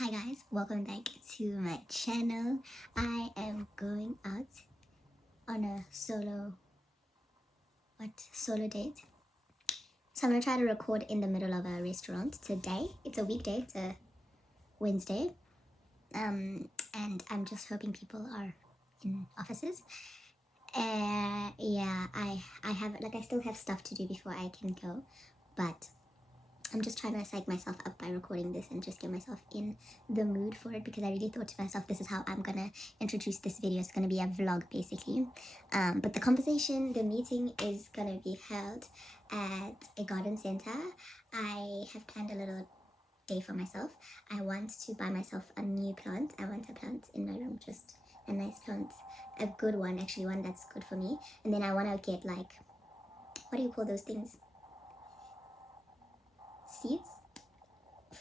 Hi guys, welcome back to my channel. I am going out on a solo date. So I'm gonna try to record in the middle of a restaurant today. It's a weekday, it's a Wednesday. And I'm just hoping people are in offices. Yeah, I still have stuff to do before I can go, but I'm just trying to psych myself up by recording this and just get myself in the mood for it, because I really thought to myself, this is how I'm gonna introduce this video. It's gonna be a vlog basically. But the meeting is gonna be held at a garden center. I have planned a little day for myself. I want to buy myself a new plant. I want a plant in my room, just a nice plant, a good one, actually, one that's good for me. And then I want to get, like, what do you call those things? Seeds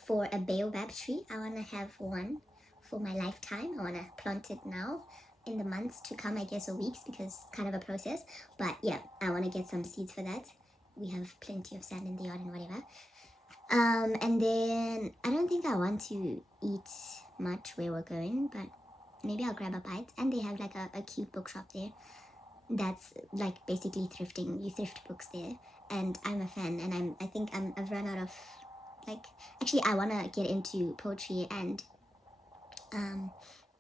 for a baobab tree. I want to have one for my lifetime. I want to plant it now in the months to come, I guess, or weeks, because it's kind of a process. But yeah, I want to get some seeds for that. We have plenty of sand in the yard and whatever. And then I don't think I want to eat much where we're going, but maybe I'll grab a bite. And they have like a cute bookshop there that's like basically thrifting. You thrift books there, and I'm a fan. And I've run out of, like, actually I want to get into poetry and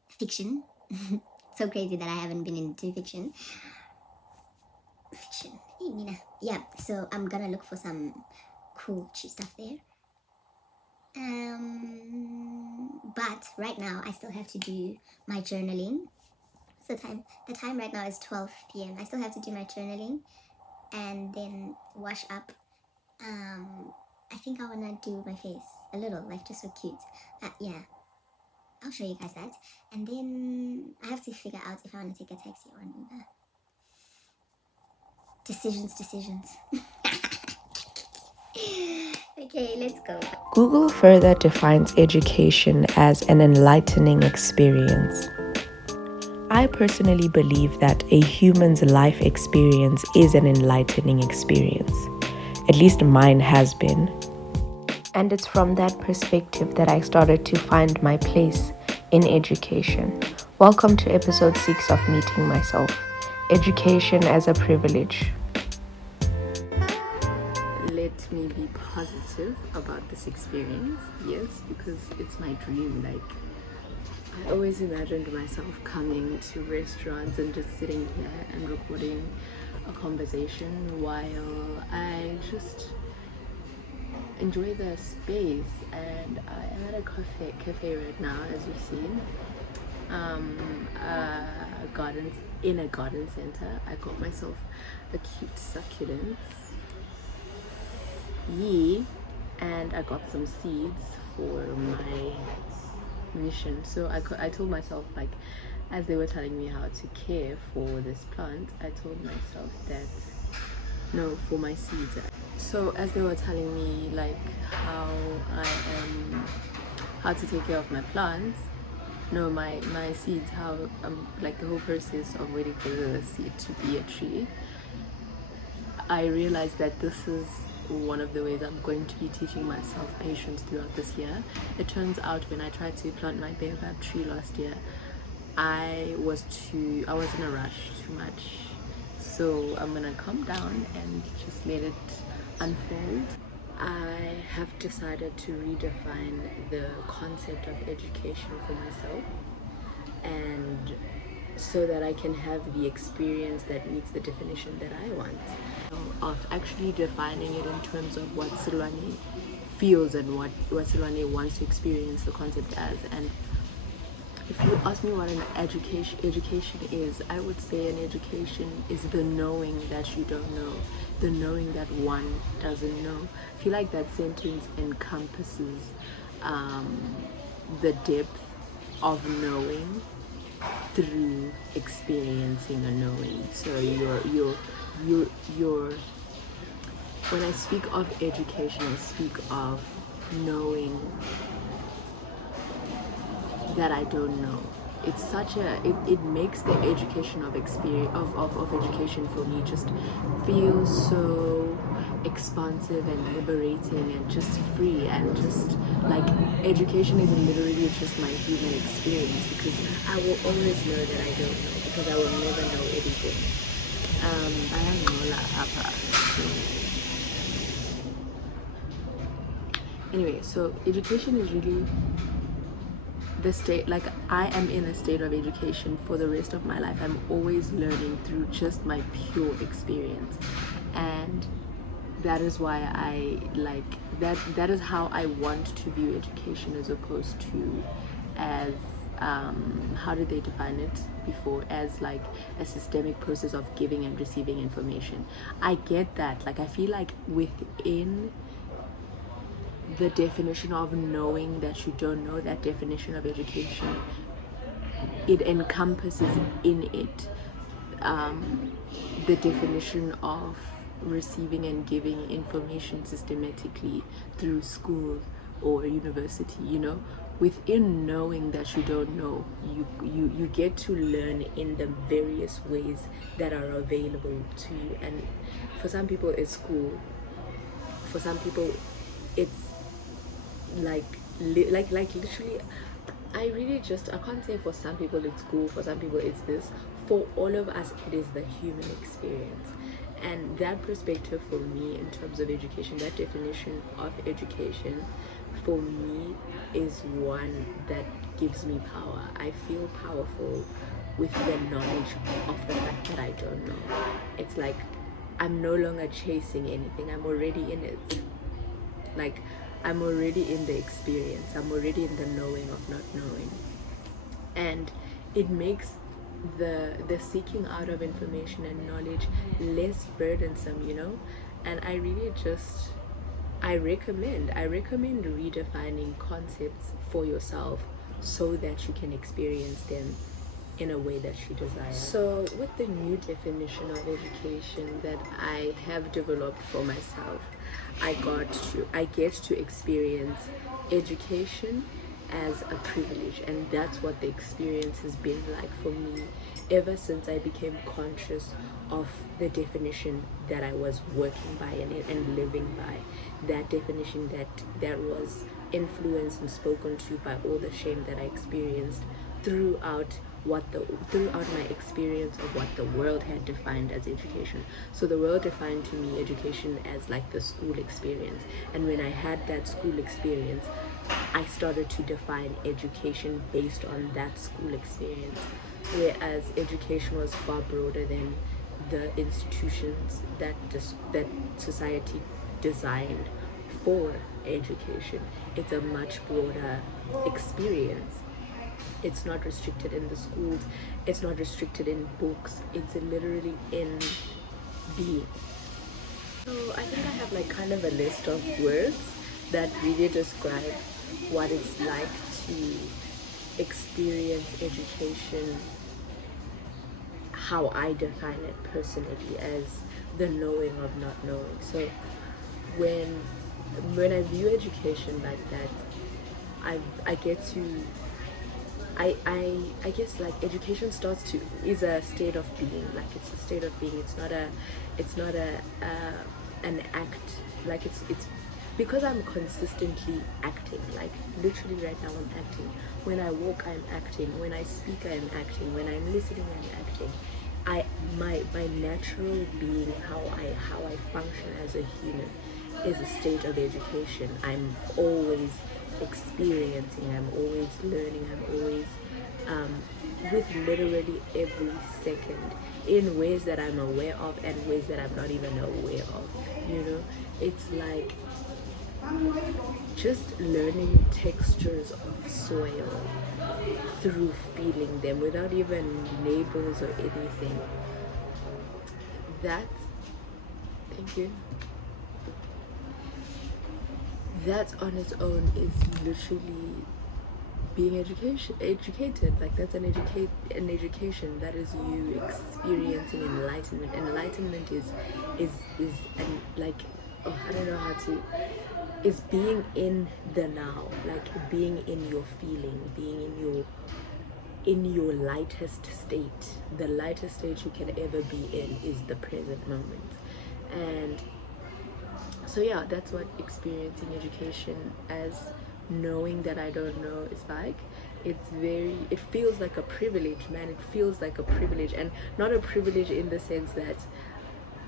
fiction. So crazy that I haven't been into fiction. Hey Mina. Yeah, so I'm gonna look for some cool cheap stuff there. But right now I still have to do my journaling. What's the time? The time right now is 12 p.m. I still have to do my journaling and then wash up. I think I wanna do my face a little, like, just so cute. Yeah, I'll show you guys that. And then I have to figure out if I want to take a taxi or an Uber. Decisions. Okay, let's go. Google further defines education as an enlightening experience. I personally believe that a human's life experience is an enlightening experience. At least mine has been. And it's from that perspective that I started to find my place in education. Welcome to episode 6 of Meeting Myself. Education as a privilege. Let me be positive about this experience, yes, because it's my dream. Like, I always imagined myself coming to restaurants and just sitting here and recording a conversation while I just enjoy the space. And I am at a cafe right now, as you've seen. In a garden center. I got myself a cute succulent. And I got some seeds for my mission. So I told myself, like, as they were telling me how to care for this plant, I told myself that no, for my seeds. So as they were telling me, like, how to take care of my plants, no, my seeds, how like the whole process of waiting for the seed to be a tree, I realized that this is one of the ways I'm going to be teaching myself patience throughout this year. It turns out when I tried to plant my baobab tree last year, I was in a rush too much. So I'm gonna calm down and just let it unfold. I have decided to redefine the concept of education for myself, and so that I can have the experience that meets the definition that I want. Of actually defining it in terms of what Silwane feels and what Silwane wants to experience the concept as. And if you ask me what an education is, I would say an education is the knowing that you don't know, the knowing that one doesn't know. I feel like that sentence encompasses the depth of knowing through experiencing a knowing. So you're when I speak of education, I speak of knowing that I don't know. It's it makes the education of experience of education for me just feel so expansive and liberating and just free, and just like education is literally just my human experience, because I will always know that I don't know, because I will never know everything. I am Nola Apa. Anyway, so education is really the state, like I am in a state of education for the rest of my life. I'm always learning through just my pure experience, and that is why I like that is how I want to view education, as opposed to as how did they define it before, as like a systemic process of giving and receiving information. I get that, like I feel like within the definition of knowing that you don't know, that definition of education, it encompasses in it the definition of receiving and giving information systematically through school or university. You know, within knowing that you don't know, you get to learn in the various ways that are available to you. And for some people it's school, for some people it's like literally, I can't say for some people it's school, for some people it's this. For all of us, it is the human experience. And that perspective for me, in terms of education, that definition of education for me is one that gives me power. I feel powerful with the knowledge of the fact that I don't know. It's like I'm no longer chasing anything, I'm already in it. Like I'm already in the experience, I'm already in the knowing of not knowing. And it makes the seeking out of information and knowledge less burdensome, you know. And I really just I recommend redefining concepts for yourself so that you can experience them in a way that you desire. So with the new definition of education that I have developed for myself, I get to experience education as a privilege, and that's what the experience has been like for me ever since I became conscious of the definition that I was working by and living by. That definition that was influenced and spoken to by all the shame that I experienced throughout my experience of what the world had defined as education. So the world defined to me education as like the school experience, and when I had that school experience, I started to define education based on that school experience, whereas education was far broader than the institutions that society designed for education. It's a much broader experience. It's not restricted in the schools, it's not restricted in books, it's literally in being. So I think I have like kind of a list of words that really describe what it's like to experience education, how I define it personally, as the knowing of not knowing. So when I view education like that, I get to I guess like education is a state of being. Like it's a state of being. It's not an act. Like it's because I'm consistently acting. Like literally right now I'm acting. When I walk I'm acting. When I speak I'm acting. When I'm listening I'm acting. My natural being, how I function as a human, is a state of education. I'm always experiencing, I'm always learning, I'm always with literally every second, in ways that I'm aware of and ways that I'm not even aware of. You know, it's like just learning textures of soil through feeling them without even labels or anything. That, thank you. That on its own is literally being educated. Like that's an education. That is you experiencing enlightenment. Enlightenment is an, like, oh, I don't know how to, is being in the now, like being in your feeling, being in your lightest state. The lightest state you can ever be in is the present moment. And So yeah, that's what experiencing education as knowing that I don't know is like. It feels like a privilege, man. It feels like a privilege, and not a privilege in the sense that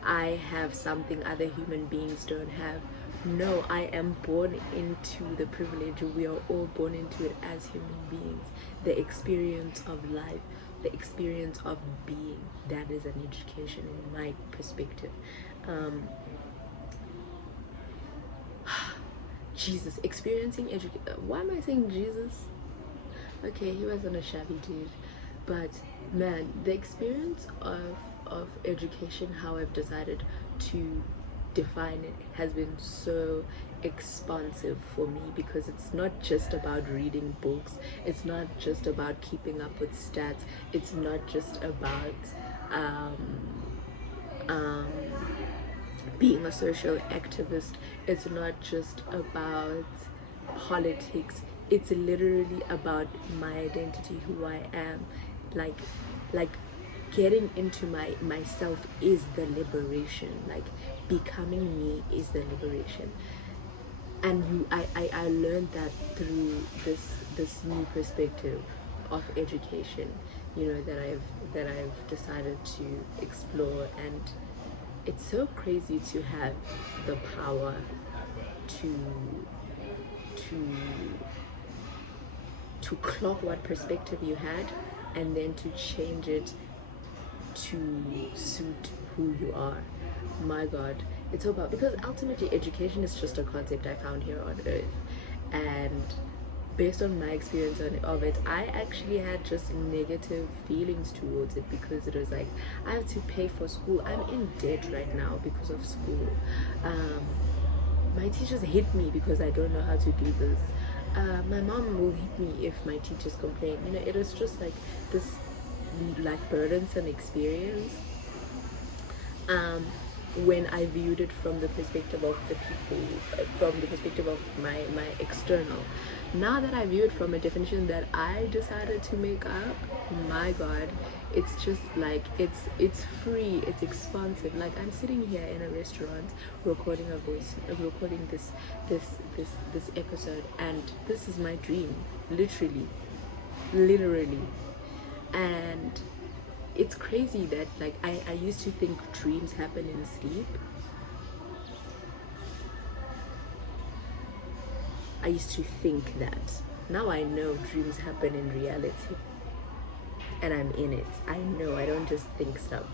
I have something other human beings don't have. No, I am born into the privilege. We are all born into it as human beings. The experience of life, the experience of being, that is an education in my perspective. Jesus, experiencing education. Why am I saying Jesus? Okay, he wasn't a shabby dude, but man, the experience of education, how I've decided to define it, has been so expansive for me, because it's not just about reading books, it's not just about keeping up with stats, it's not just about being a social activist, it's not just about politics, it's literally about my identity, who I am. Like like getting into myself is the liberation. Like becoming me is the liberation. And I learned that through this new perspective of education, that I've decided to explore. And it's so crazy to have the power to to to clock what perspective you had, and then to change it to suit who you are. My God, it's so about, because ultimately education is just a concept I found here on earth, and based on my experience of it, I actually had just negative feelings towards it, because it was like, I have to pay for school. I'm in debt right now because of school. My teachers hit me because I don't know how to do this. My mom will hit me if my teachers complain. It was just like this, like, burdensome experience. When I viewed it from the perspective of the people, from the perspective of my external. Now that I view it from a definition that I decided to make up, my God, it's just like, it's free, it's expansive. Like, I'm sitting here in a restaurant recording this episode, and this is my dream, literally. And it's crazy that, like, I used to think dreams happen in sleep. I used to think that. Now I know dreams happen in reality, and I'm in it. I know, I don't just think stuff.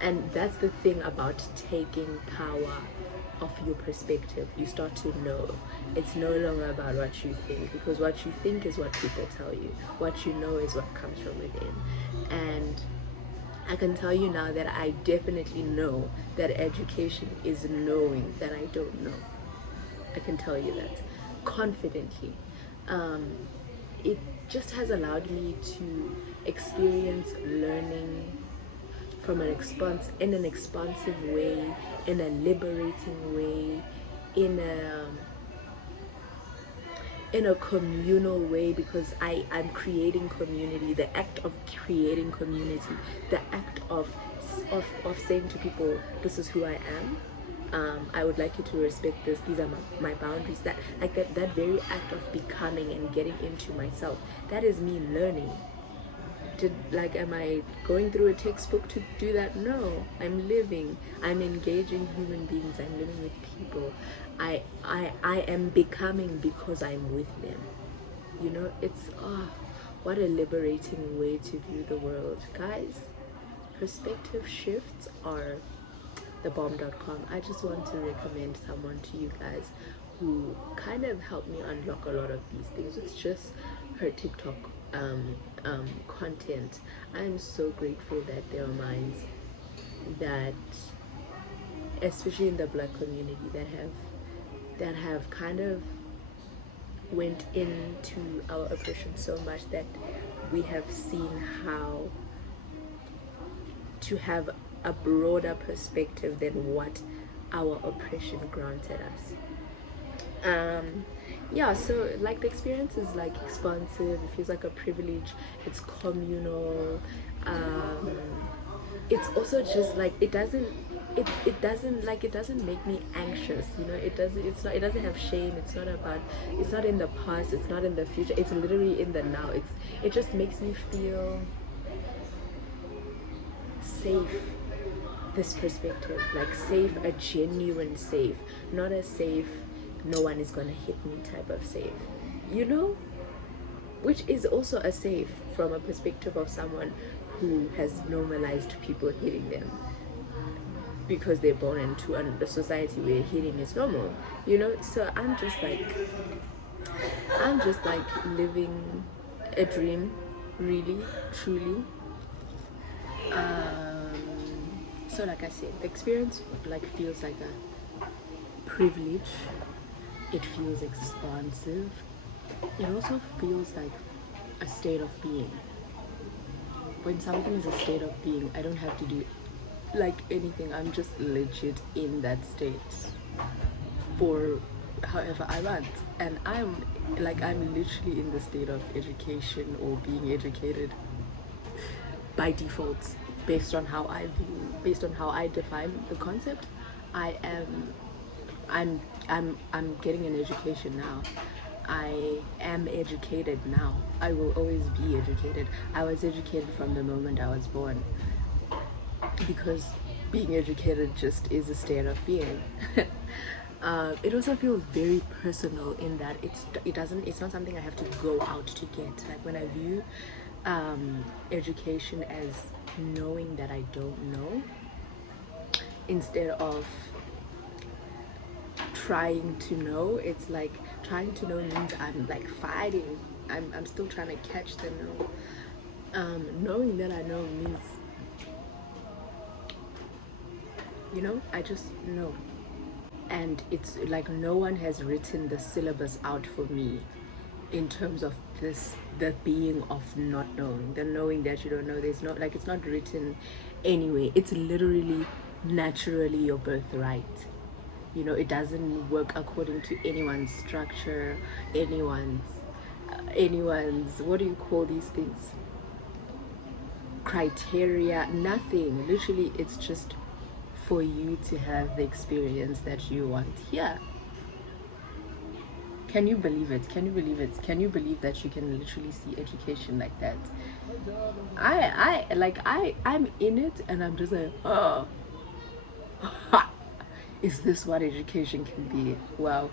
And that's the thing about taking power of your perspective. You start to know. It's no longer about what you think, because what you think is what people tell you. What you know is what comes from within. And I can tell you now that I definitely know that education is knowing that I don't know. I can tell you that confidently. It just has allowed me to experience learning from in an expansive way, in a liberating way, in a communal way, because I'm creating community. The act of creating community, the act of saying to people, this is who I am. I would like you to respect this. These are my boundaries. That very act of becoming and getting into myself, that is me learning. Am I going through a textbook to do that? No, I'm living. I'm engaging human beings. I'm living with people. I am becoming because I'm with them. It's what a liberating way to view the world, guys. Perspective shifts are thebomb.com. I just want to recommend someone to you guys who kind of helped me unlock a lot of these things. It's just her TikTok content. I'm so grateful that there are minds that, especially in the Black community, that have kind of went into our oppression so much that we have seen how to have a broader perspective than what our oppression granted us. So like the experience is like expansive. It feels like a privilege. It's communal. It's also just like, it doesn't it doesn't make me anxious, you know. It doesn't have shame. It's not in the past, it's not in the future, it's literally in the now. It just makes me feel safe. This perspective, like safe, a genuine safe, not a safe no one is gonna hit me type of safe, you know, which is also a safe from a perspective of someone who has normalized people hitting them because they're born into a society where hitting is normal, you know. So I'm just like living a dream, really, truly. So like I said, the experience like feels like a privilege. It feels expansive. It also feels like a state of being. When something is a state of being, I don't have to do like anything. I'm just legit in that state for however I want. And I'm literally in the state of education or being educated by default, based on how I define the concept. I'm getting an education now. I am educated now. I will always be educated. I was educated from the moment I was born, because being educated just is a state of being. It also feels very personal in that it's not something I have to go out to get. Like when I view education as knowing that I don't know, instead of trying to know, it's like trying to know means I'm like fighting. I'm still trying to catch the know. Knowing that I know means, you know, I just know. And it's like no one has written the syllabus out for me in terms of this, the being of not knowing, the knowing that you don't know. There's no, like, it's not written anyway. It's literally naturally your birthright. You know, it doesn't work according to anyone's structure, anyone's what do you call these things, criteria, nothing. Literally, it's just for you to have the experience that you want here. Can you believe it? Can you believe it? Can you believe that you can literally see education like that? I'm in it, and I'm just like, oh, is this what education can be? Wow.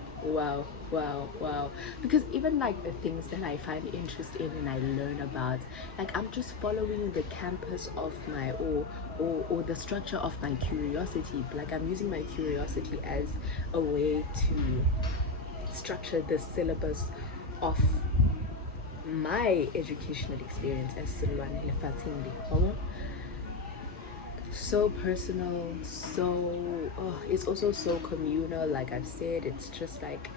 Because even like the things that I find interest in and I learn about, like I'm just following the campus of my or the structure of my curiosity. Like I'm using my curiosity as a way to structure the syllabus of my educational experience as Silwane Lefatinde. So personal, so it's also so communal. Like I've said, it's just like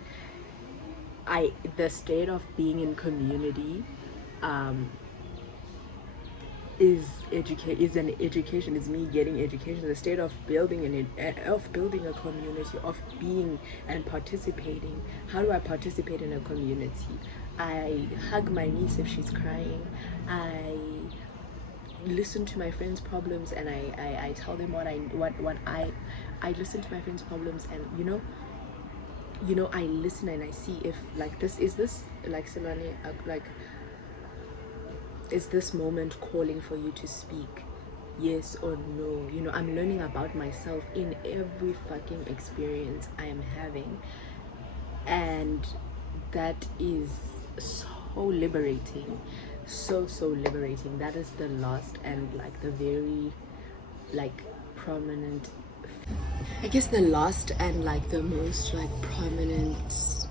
the state of being in community is an education, is me getting education. The state of building a community, of being and participating. How do I participate in a community? I hug my niece if she's crying. I listen to my friends' problems, and I tell them what I listen to my friends' problems, and you know I listen and I see if like this like Silwane, like is this moment calling for you to speak, yes or no? You know, I'm learning about myself in every fucking experience I am having, and that is so liberating. So liberating. That is the last and like the very like prominent, I guess, the last and like the most like prominent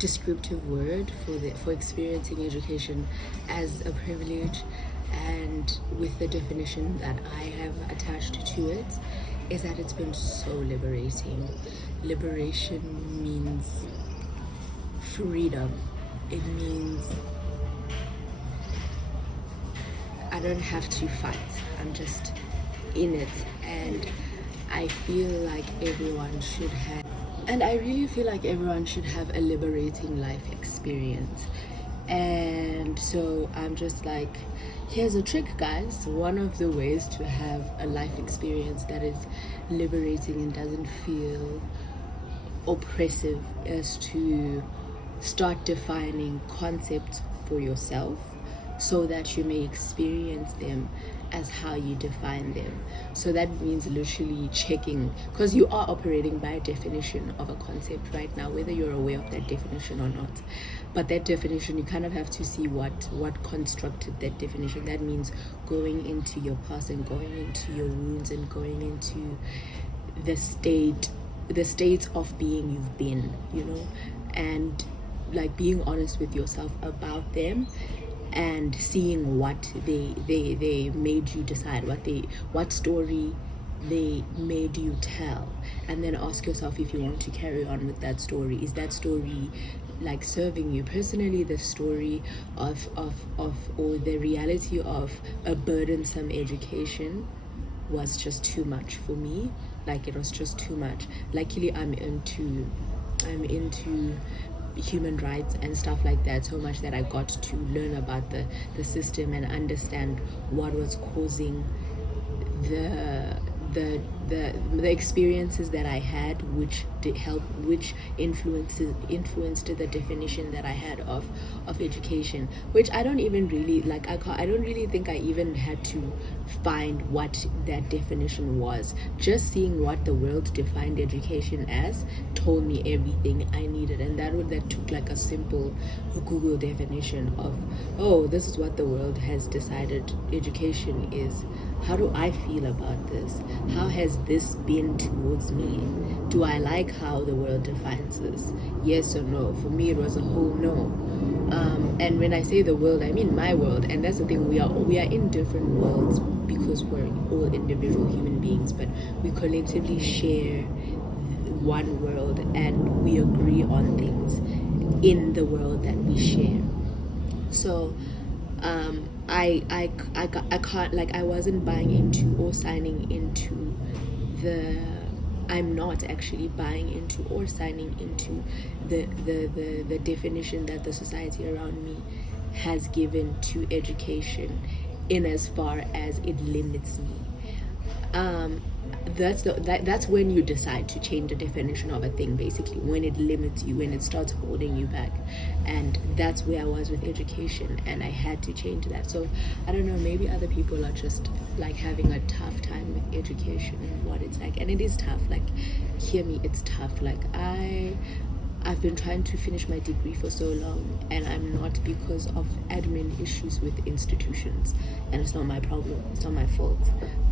descriptive word for experiencing education as a privilege, and with the definition that I have attached to it, is that it's been so liberating. Liberation means freedom. It means I don't have to fight. I'm just in it, and I feel like everyone should have, and I really feel like everyone should have a liberating life experience. And so I'm just like, here's a trick, guys. One of the ways to have a life experience that is liberating and doesn't feel oppressive is to start defining concepts for yourself so that you may experience them as how you define them. So that means literally checking, because you are operating by a definition of a concept right now, whether you're aware of that definition or not. But that definition, you kind of have to see what constructed that definition. That means going into your past and going into your wounds and going into the states of being you've been, you know, and like being honest with yourself about them and seeing what they made you decide, what story they made you tell, and then ask yourself if you want to carry on with that story. Is that story like serving you personally, the story of or the reality of a burdensome education was just too much for me. Like, it was just too much. Luckily I'm into human rights and stuff like that so much that I got to learn about the system and understand what was causing the experiences that I had, which influenced the definition that I had of education, which I don't even really like. I don't really think I even had to find what that definition was. Just seeing what the world defined education as told me everything I needed, and that took like a simple Google definition of, oh, this is what the world has decided education is. How do I feel about this? How has this been towards me? Do I like how the world defines this? Yes or no? For me, it was a whole no. And when I say the world, I mean my world. And that's the thing, we are in different worlds because we're all individual human beings, but we collectively share one world and we agree on things in the world that we share. So I can't, like, I wasn't buying into or signing into I'm not actually buying into or signing into the definition that the society around me has given to education in as far as it limits me. That's when you decide to change the definition of a thing, basically, when it limits you, when it starts holding you back. And that's where I was with education, and I had to change that. So I don't know, maybe other people are just like having a tough time with education and what it's like, and it is tough. Like, hear me, it's tough. Like, I've been trying to finish my degree for so long, and I'm not, because of admin issues with institutions, and it's not my problem, it's not my fault,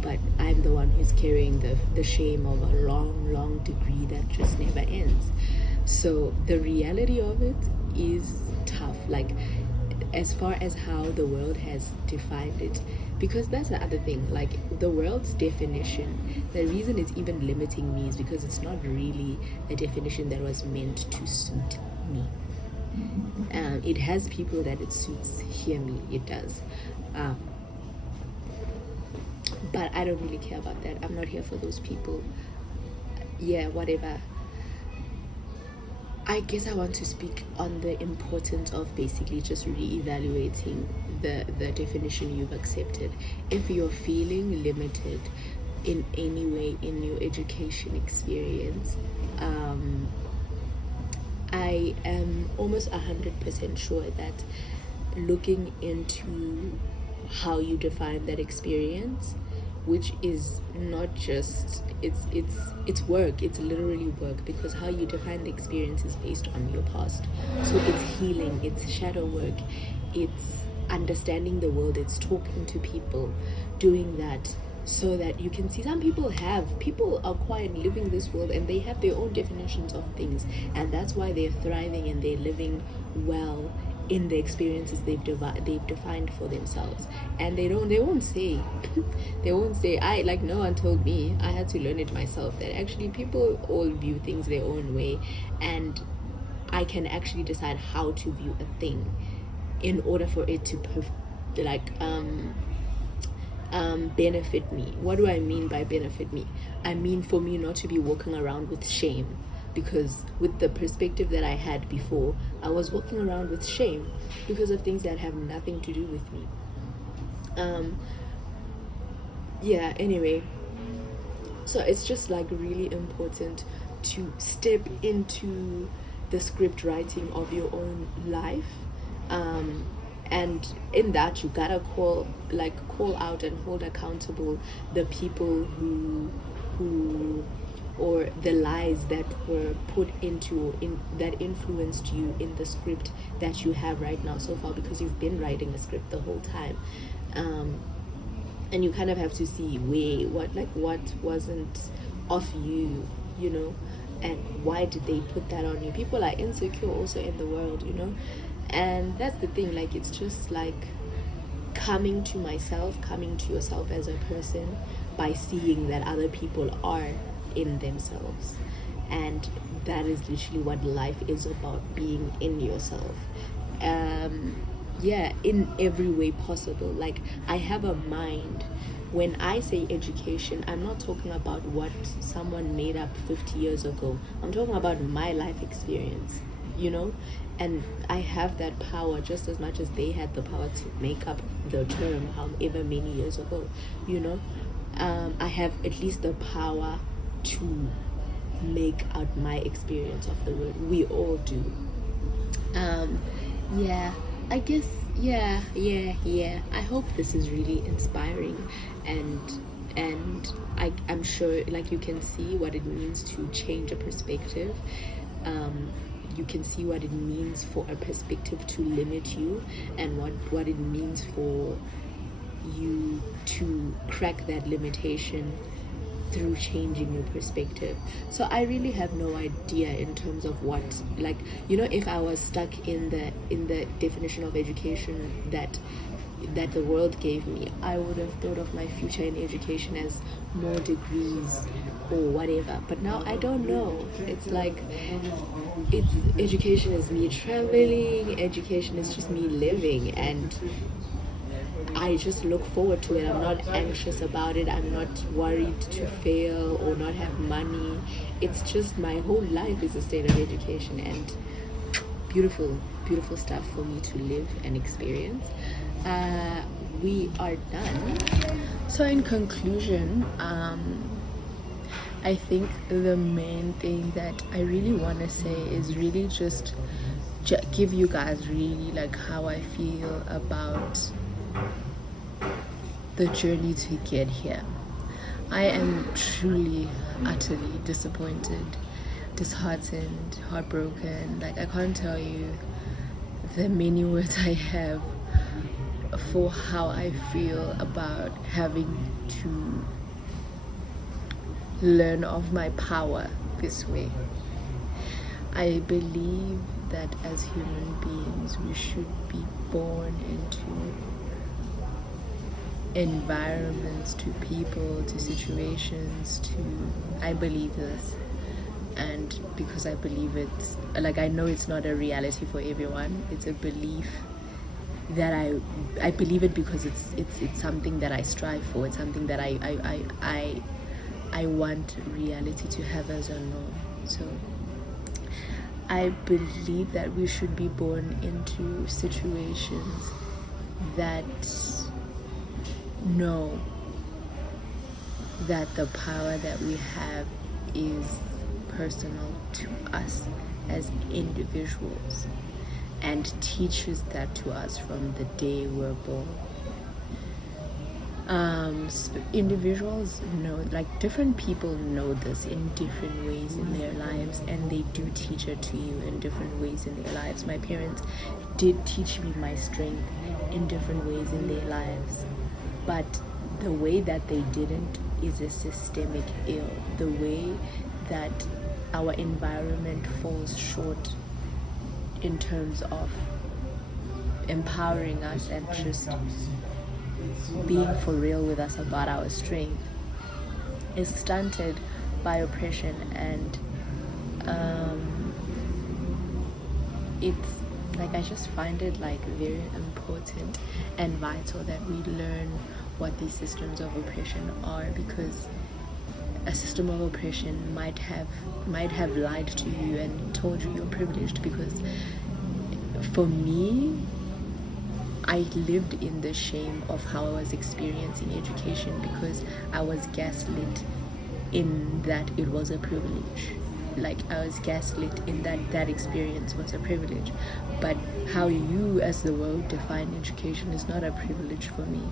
but I'm the one who's carrying the shame of a long degree that just never ends. So the reality of it is tough, like, as far as how the world has defined it, because that's the other thing, like, the world's definition, the reason it's even limiting me is because it's not really a definition that was meant to suit me. It has people that it suits, hear me, it does, but I don't really care about that. I'm not here for those people. Yeah, whatever. I guess I want to speak on the importance of basically just re-evaluating the definition you've accepted. If you're feeling limited in any way in your education experience, I am almost 100% sure that looking into how you define that experience, which is not just, it's work, it's literally work, because how you define the experience is based on your past. So it's healing, it's shadow work, it's understanding the world, it's talking to people, doing that, so that you can see. Some people are quite living this world, and they have their own definitions of things, and that's why they're thriving and they're living well in the experiences they've defined for themselves. And they won't say I, like, no one told me, I had to learn it myself, that actually people all view things their own way, and I can actually decide how to view a thing in order for it to benefit me. What do I mean by benefit me? I mean for me not to be walking around with shame because with the perspective that I had before, I was walking around with shame because of things that have nothing to do with me. Yeah, anyway, so it's just like really important to step into the script writing of your own life, and in that you gotta call out and hold accountable the people who or the lies that were put into that influenced you in the script that you have right now so far, because you've been writing a script the whole time. And you kind of have to see what wasn't of you, you know, and why did they put that on you. People are insecure also in the world, you know, and that's the thing. Like, it's just like coming to yourself as a person by seeing that other people are in themselves, and that is literally what life is about, being in yourself. Yeah, in every way possible. Like, I have a mind. When I say education, I'm not talking about what someone made up 50 years ago. I'm talking about my life experience, you know? And I have that power just as much as they had the power to make up the term however many years ago, you know? I have at least the power to make out my experience of the world. We all do. Yeah, I guess, yeah. I hope this is really inspiring, and I'm sure, like, you can see what it means to change a perspective. You can see what it means for a perspective to limit you, and what it means for you to crack that limitation through changing your perspective. So I really have no idea in terms of what, like, you know, if I was stuck in the definition of education that the world gave me, I would have thought of my future in education as more degrees or whatever. But now I don't know. It's like, education is me traveling, education is just me living, and I just look forward to it. I'm not anxious about it. I'm not worried to fail or not have money. It's just, my whole life is a state of education, and beautiful stuff for me to live and experience. We are done. So in conclusion, I think the main thing that I really want to say is really just give you guys really like how I feel about the journey to get here. I am truly, utterly disappointed, disheartened, heartbroken. Like, I can't tell you the many words I have for how I feel about having to learn of my power this way. I believe that as human beings, we should be born into environments, to people, to situations, I believe this. And because I believe it, like, I know it's not a reality for everyone. It's a belief that I believe it because it's something that I strive for. It's something that I want reality to have as a norm. So I believe that we should be born into situations that know that the power that we have is personal to us as individuals, and teaches that to us from the day we're born. Individuals know, like, different people know this in different ways in their lives, and they do teach it to you in different ways in their lives. My parents did teach me my strength in different ways in their lives, but the way that they didn't is a systemic ill. The way that our environment falls short in terms of empowering us and just being for real with us about our strength is stunted by oppression. And it's like, I just find it like very important and vital that we learn what these systems of oppression are, because a system of oppression might have lied to you and told you you're privileged. Because for me, I lived in the shame of how I was experiencing education, because I was gaslit in that it was a privilege. Like, I was gaslit in that experience was a privilege. But how you as the world define education is not a privilege for me.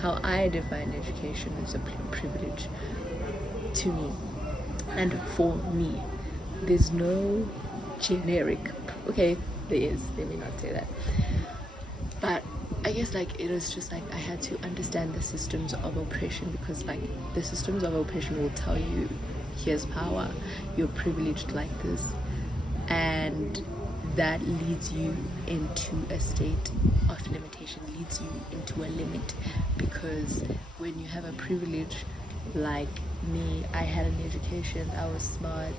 How I define education is a privilege to me and for me. There's no generic, okay, there is, let me not say that, but I guess like it was just like I had to understand the systems of oppression, because like the systems of oppression will tell you, here's power, you're privileged like this, and that leads you into a state of limitation, leads you into a limit. Because when you have a privilege like me, I had an education, I was smart,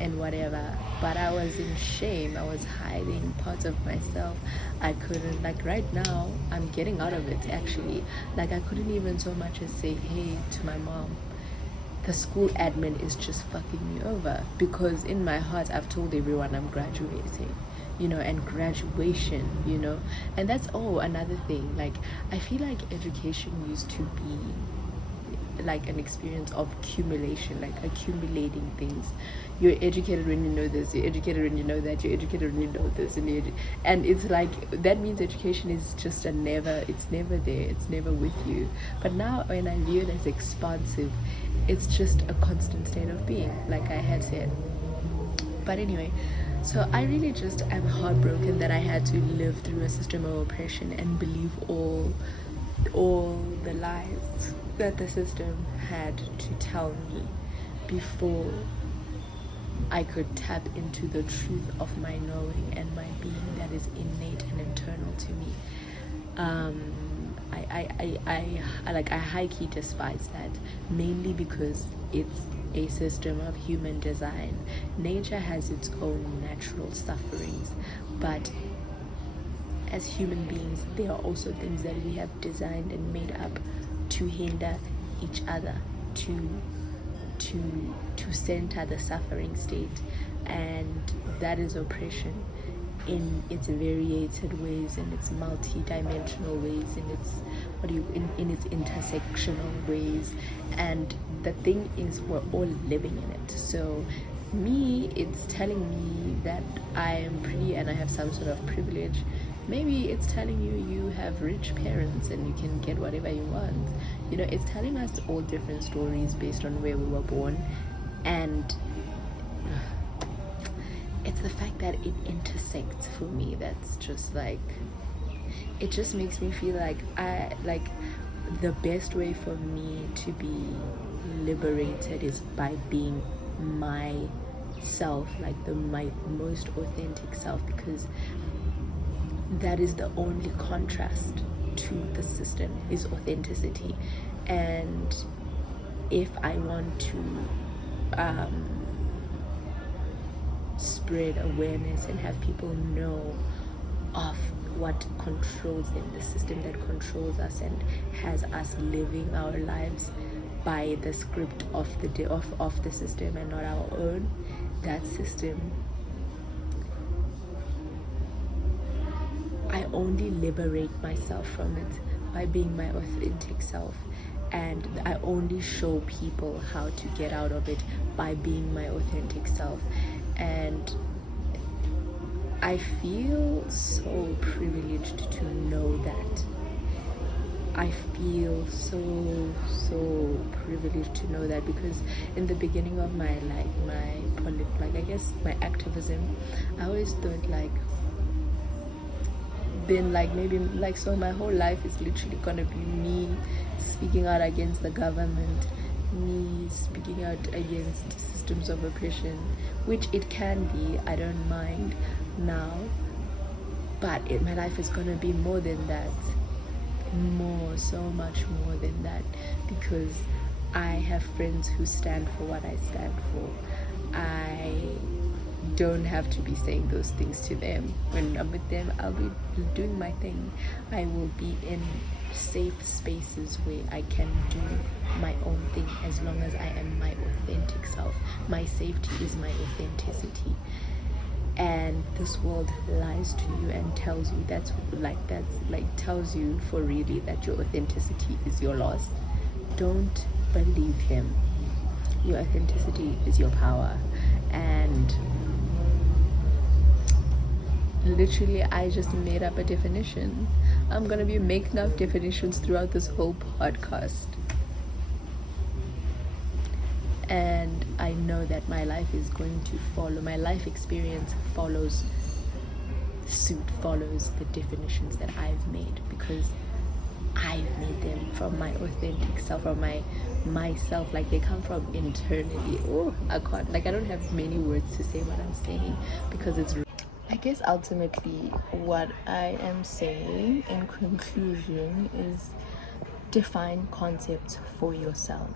and whatever, but I was in shame, I was hiding parts of myself. I couldn't, like right now I'm getting out of it actually. Like I couldn't even so much as say hey to my mom. The school admin is just fucking me over, because in my heart I've told everyone I'm graduating, you know, and graduation, you know, and that's another thing. Like I feel like education used to be like an experience of accumulation, like accumulating things. You're educated when you know this, you're educated when you know that, you're educated when you know this, and it's like that means education is just it's never there, it's never with you. But now when I view it as expansive, it's just a constant state of being, like I had said. But anyway, so I really just am heartbroken that I had to live through a system of oppression and believe all the lies that the system had to tell me before I could tap into the truth of my knowing and my being that is innate and internal to me. I high-key despise that, mainly because it's a system of human design. Nature has its own natural sufferings, but as human beings, there are also things that we have designed and made up to hinder each other, to center the suffering state, and that is oppression in its variated ways, in its multi-dimensional ways, in its intersectional ways. And the thing is, we're all living in it. So me, it's telling me that I am pretty and I have some sort of privilege. Maybe it's telling you have rich parents and you can get whatever you want. You know, it's telling us all different stories based on where we were born. And it's the fact that it intersects for me that's just like, it just makes me feel like the best way for me to be liberated is by being myself, like my most authentic self, because that is the only contrast to the system, is authenticity. And if I want to spread awareness and have people know of what controls them, the system that controls us and has us living our lives by the script of the system and not our own, that system, I only liberate myself from it by being my authentic self, and I only show people how to get out of it by being my authentic self. And I feel so privileged to know that. I feel so privileged to know that, because in the beginning of my my activism, I always thought so my whole life is literally gonna be me speaking out against the government, me speaking out against systems of oppression, which it can be, I don't mind now, but my life is gonna be more than that, so much more than that, because I have friends who stand for what I stand for. I don't have to be saying those things to them. When I'm with them, I'll be doing my thing. I will be in safe spaces where I can do my own thing as long as I am my authentic self. My safety is my authenticity. And this world lies to you and tells you tells you for really that your authenticity is your loss. Don't believe him. Your authenticity is your power. And literally, I just made up a definition. I'm gonna be making up definitions throughout this whole podcast. And I know that my life is going to follow, my life experience follows the definitions that I've made, because I've made them from my authentic self, from myself. Like, they come from internally. I don't have many words to say what I'm saying, because it's, I guess ultimately what I am saying in conclusion is define concepts for yourself.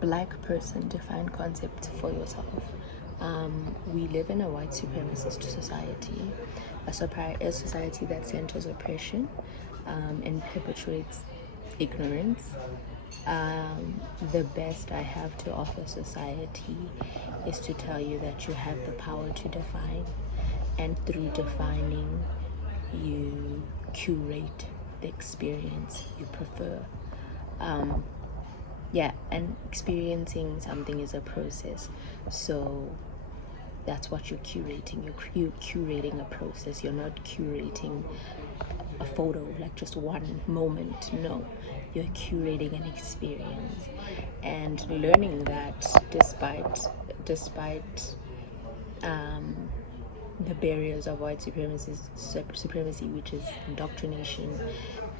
Black person, define concepts for yourself. We live in a white supremacist society, a society that centers oppression and perpetuates ignorance. The best I have to offer society is to tell you that you have the power to define, and through defining, you curate the experience you prefer. And experiencing something is a process, so that's what you're curating. You're curating a process. You're not curating a photo, like just one moment. No, you're curating an experience, and learning that despite the barriers of white supremacy, which is indoctrination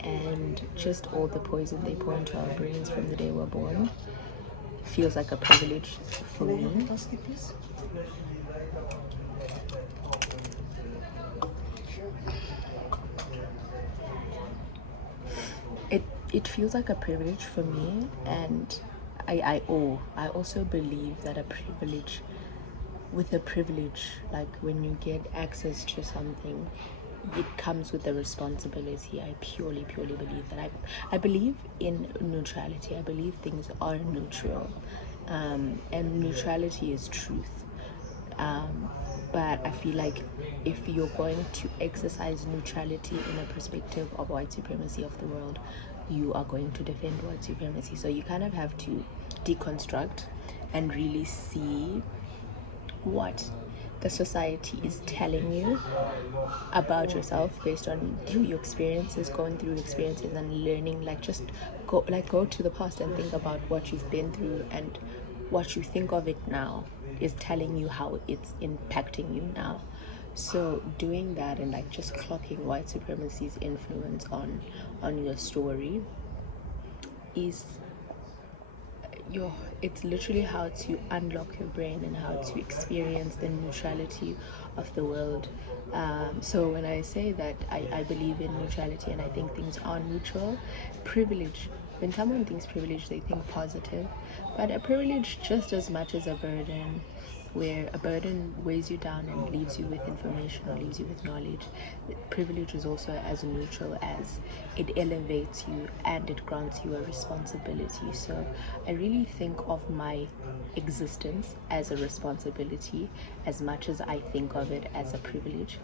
and just all the poison they pour into our brains from the day we're born, feels like a privilege for me. It feels like a privilege for me, and I also believe that with a privilege, like when you get access to something, it comes with a responsibility. I purely believe that. I believe in neutrality. I believe things are neutral, and neutrality is truth. But I feel like if you're going to exercise neutrality in a perspective of white supremacy of the world, you are going to defend white supremacy. So you kind of have to deconstruct and really see what the society is telling you about yourself based on your experiences, going through experiences and learning. Just go to the past and think about what you've been through, and what you think of it now is telling you how it's impacting you now. So doing that and just clocking white supremacy's influence on your story is it's literally how to unlock your brain and how to experience the neutrality of the world. So when I say that I believe in neutrality and I think things are neutral, privilege, when someone thinks privilege, they think positive, but a privilege just as much as a burden, where a burden weighs you down and leaves you with information or leaves you with knowledge. Privilege is also as neutral as it elevates you and it grants you a responsibility. So I really think of my existence as a responsibility as much as I think of it as a privilege.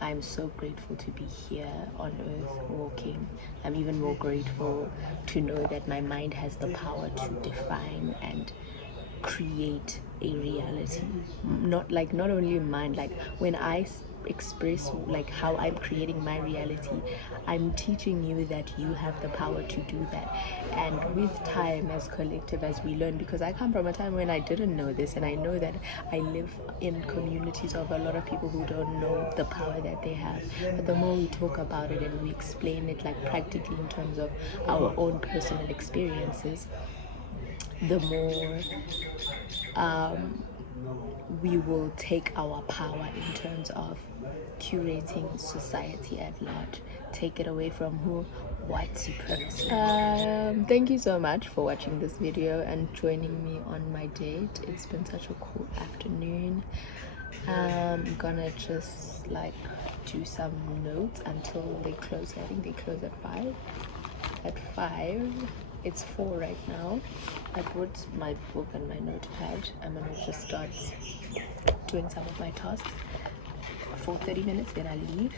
I'm so grateful to be here on earth walking. I'm even more grateful to know that my mind has the power to define and create a reality. Not only mine, when I express how I'm creating my reality, I'm teaching you that you have the power to do that. And with time, as collective, as we learn, because I come from a time when I didn't know this, and I know that I live in communities of a lot of people who don't know the power that they have. But the more we talk about it and we explain it practically in terms of our own personal experiences, the more we will take our power in terms of curating society at large. Take it away from who? White supremacy. Thank you so much for watching this video and joining me on my date. It's been such a cool afternoon. I'm gonna just like do some notes until they close. I think they close at 5. At 5, it's 4 right now. I brought my book and my notepad. I'm gonna just start doing some of my tasks for 30 minutes, then I leave.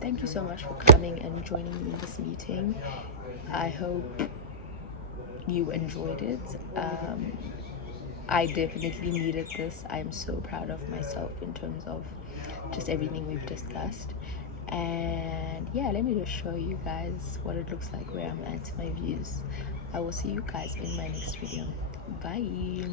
Thank you so much for coming and joining me in this meeting. I hope you enjoyed it. I definitely needed this. I'm so proud of myself in terms of just everything we've discussed. And yeah, let me just show you guys what it looks like where I'm at, my views. I will see you guys in my next video. Bye.